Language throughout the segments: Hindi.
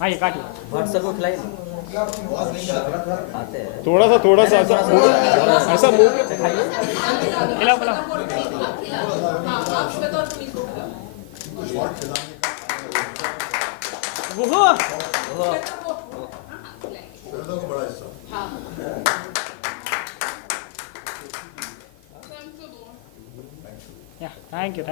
हाँ ये काटिए। भट्ट सर को खिलाइए आते हैं थोड़ा सा ऐसा मुंह पे खिलाओ खिलाओ। वो थैंक यू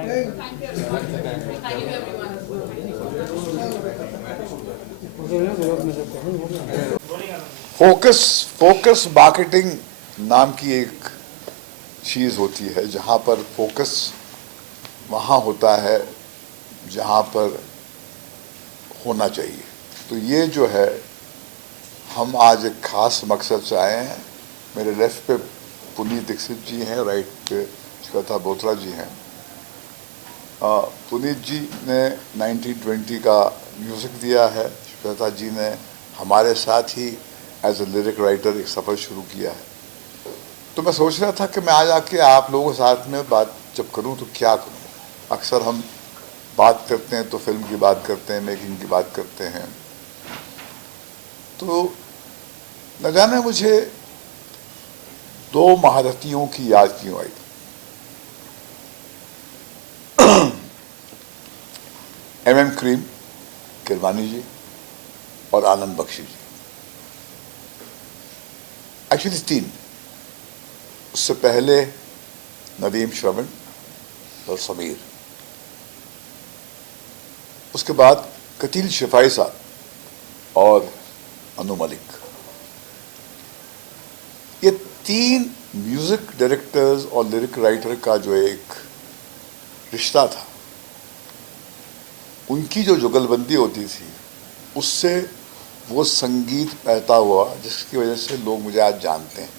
फोकस मार्केटिंग नाम की एक चीज़ होती है जहाँ पर फोकस वहाँ होता है जहाँ पर होना चाहिए। तो ये जो है हम आज एक खास मकसद से आए हैं। मेरे लेफ्ट पे पुनीत दीक्षित जी हैं, राइट पे श्वेता बोत्रा जी हैं। पुनीत जी ने 1920 का म्यूज़िक दिया है, श्वेता जी ने हमारे साथ ही एज ए लिरिक राइटर एक सफ़र शुरू किया है। तो मैं सोच रहा था कि मैं आज आके आप लोगों के साथ में बात जब करूं तो क्या करूं। अक्सर हम बात करते हैं तो फिल्म की बात करते हैं, मेकिंग की बात करते हैं, तो न जाने मुझे दो महारथियों की याद क्यों आई। एम क्रीम किरवानी जी और आनंद बख्शी जी, एक्चुअली तीन। उससे पहले नदीम श्रवण और समीर, उसके बाद कतील शिफाई साहब और अनु मलिक। ये तीन म्यूजिक डायरेक्टर्स और लिरिक राइटर का जो एक रिश्ता था, उनकी जो जुगलबंदी होती थी उससे वो संगीत पैदा हुआ जिसकी वजह से लोग मुझे आज जानते हैं।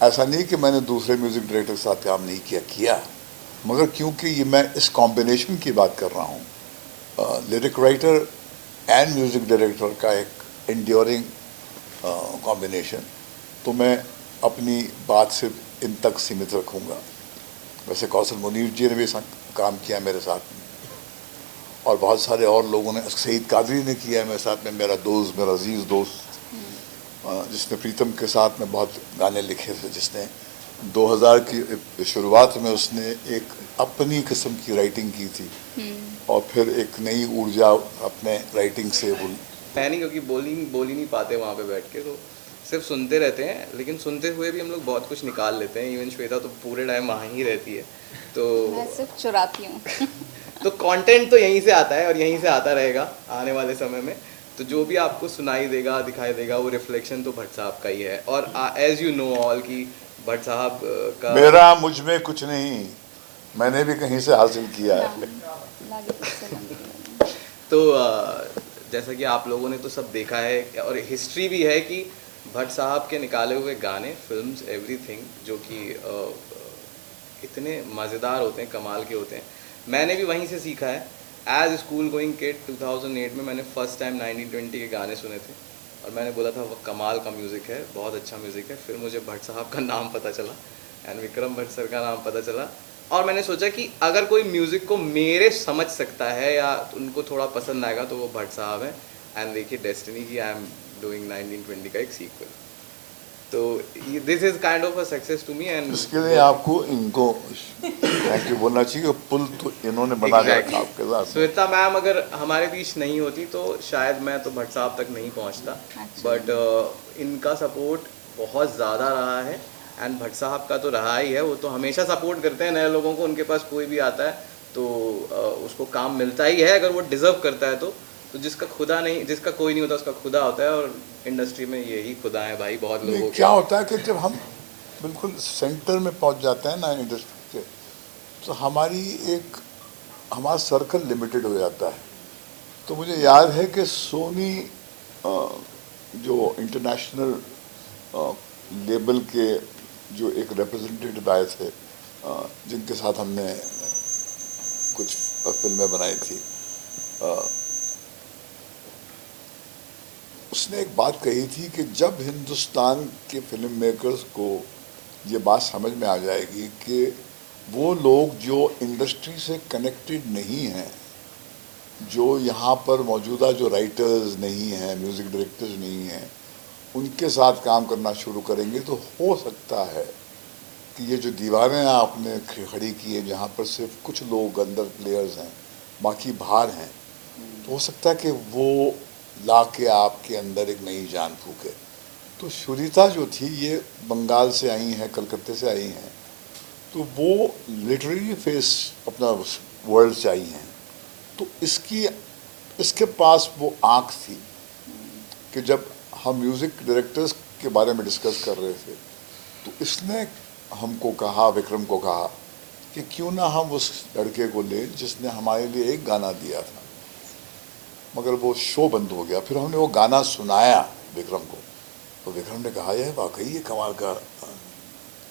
ऐसा नहीं कि मैंने दूसरे म्यूजिक डायरेक्टर के साथ काम नहीं किया, मगर क्योंकि ये मैं इस कॉम्बिनेशन की बात कर रहा हूँ, lyric writer and music director का एक एंड्योरिंग कॉम्बिनेशन, तो मैं अपनी बात सिर्फ इन तक सीमित रखूँगा। वैसे कौशल मुनीर जी ने भी काम किया मेरे साथ में, और बहुत सारे और लोगों ने, सईद कादरी ने किया है मेरे साथ में, मेरा दोस्त, मेरा अजीज़ दोस्त, जिसने प्रीतम के साथ में बहुत गाने लिखे थे, जिसने 2000 की शुरुआत में उसने एक अपनी किस्म की राइटिंग की थी और फिर एक नई ऊर्जा अपने राइटिंग से वो है नहीं, क्योंकि बोल ही नहीं पाते वहाँ पे बैठ के, तो सिर्फ सुनते रहते हैं। लेकिन सुनते हुए भी हम लोग बहुत कुछ निकाल लेते हैं। इवन श्वेता तो पूरे टाइम वहाँ ही रहती है, तो मैं सिर्फ चुराती हूँ। तो कंटेंट तो यहीं से आता है और यहीं से आता रहेगा आने वाले समय में। तो जो भी आपको सुनाई देगा, दिखाई देगा, वो रिफ्लेक्शन तो भट्ट साहब का ही है। और एज यू नो ऑल की भट्ट साहब का मेरा मुझ में कुछ नहीं, मैंने भी कहीं से हासिल किया है। तो जैसा कि आप लोगों ने तो सब देखा है और हिस्ट्री भी है कि भट्ट साहब के निकाले हुए गाने, फिल्म्स, एवरीथिंग जो कि इतने मज़ेदार होते हैं, कमाल के होते हैं। मैंने भी वहीं से सीखा है। एज स्कूल गोइंग किड 2008 में मैंने फर्स्ट टाइम 1920 के गाने सुने थे और मैंने बोला था वो कमाल का म्यूज़िक है, बहुत अच्छा म्यूज़िक है। फिर मुझे भट्ट साहब का नाम पता चला एंड विक्रम भट्ट सर का नाम पता चला, और मैंने सोचा कि अगर कोई म्यूज़िक को मेरे समझ सकता है या उनको थोड़ा पसंद आएगा तो वो भट्ट साहब है। एंड देखिए डेस्टिनी की आई एम डूइंग 1920 का एक सीक्वल, तो this is kind of a success to me. And इसके लिए आपको इनको थैंक यू बोलना चाहिए। पुल तो इन्होंने बना के रखा आपके साथ। श्वेता मैम अगर हमारे बीच नहीं होती तो शायद मैं तो भट्ट साहब तक नहीं पहुंचता, बट इनका सपोर्ट बहुत ज़्यादा रहा है एंड भट्ट साहब का तो रहा ही है। वो तो हमेशा सपोर्ट करते हैं नए लोगों को, उनके पास कोई भी आता है तो उसको काम मिलता ही है अगर वो डिज़र्व करता है तो जिसका खुदा नहीं, जिसका कोई नहीं होता उसका खुदा होता है, और इंडस्ट्री में यही खुदा है भाई बहुत लोगों के। क्या होता है कि जब हम बिल्कुल सेंटर में पहुंच जाते हैं ना इंडस्ट्री के, तो हमारा सर्कल लिमिटेड हो जाता है। तो मुझे याद है कि सोनी जो इंटरनेशनल लेबल के जो एक रिप्रेजेंटेटिव आए थे, जिनके साथ हमने कुछ फिल्में बनाई थी, उसने एक बात कही थी कि जब हिंदुस्तान के फिल्म मेकर्स को ये बात समझ में आ जाएगी कि वो लोग जो इंडस्ट्री से कनेक्टेड नहीं हैं, जो यहाँ पर मौजूदा जो राइटर्स नहीं हैं, म्यूज़िक डायरेक्टर्स नहीं हैं, उनके साथ काम करना शुरू करेंगे तो हो सकता है कि ये जो दीवारें आपने खड़ी की है, जहाँ पर सिर्फ कुछ लोग अंदर प्लेयर्स हैं, बाकी बाहर हैं, तो हो सकता है कि वो ला के आपके अंदर एक नई जान फूके। तो शुरिता जो थी ये बंगाल से आई हैं, कलकत्ते से आई हैं, तो वो लिटरेरी फेस अपना वर्ल्ड से आई हैं। तो इसके पास वो आँख थी कि जब हम म्यूज़िक डायरेक्टर्स के बारे में डिस्कस कर रहे थे तो इसने हमको कहा, विक्रम को कहा कि क्यों ना हम उस लड़के को लें जिसने हमारे लिए एक गाना दिया था, मगर वो शो बंद हो गया। फिर हमने वो गाना सुनाया विक्रम को, तो विक्रम ने कहा यह वाकई ये कमाल का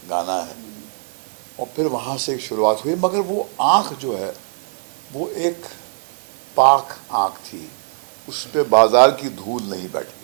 गाना है। और फिर वहाँ से एक शुरुआत हुई, मगर वो आँख जो है वो एक पाक आँख थी, उस पर बाजार की धूल नहीं बैठी।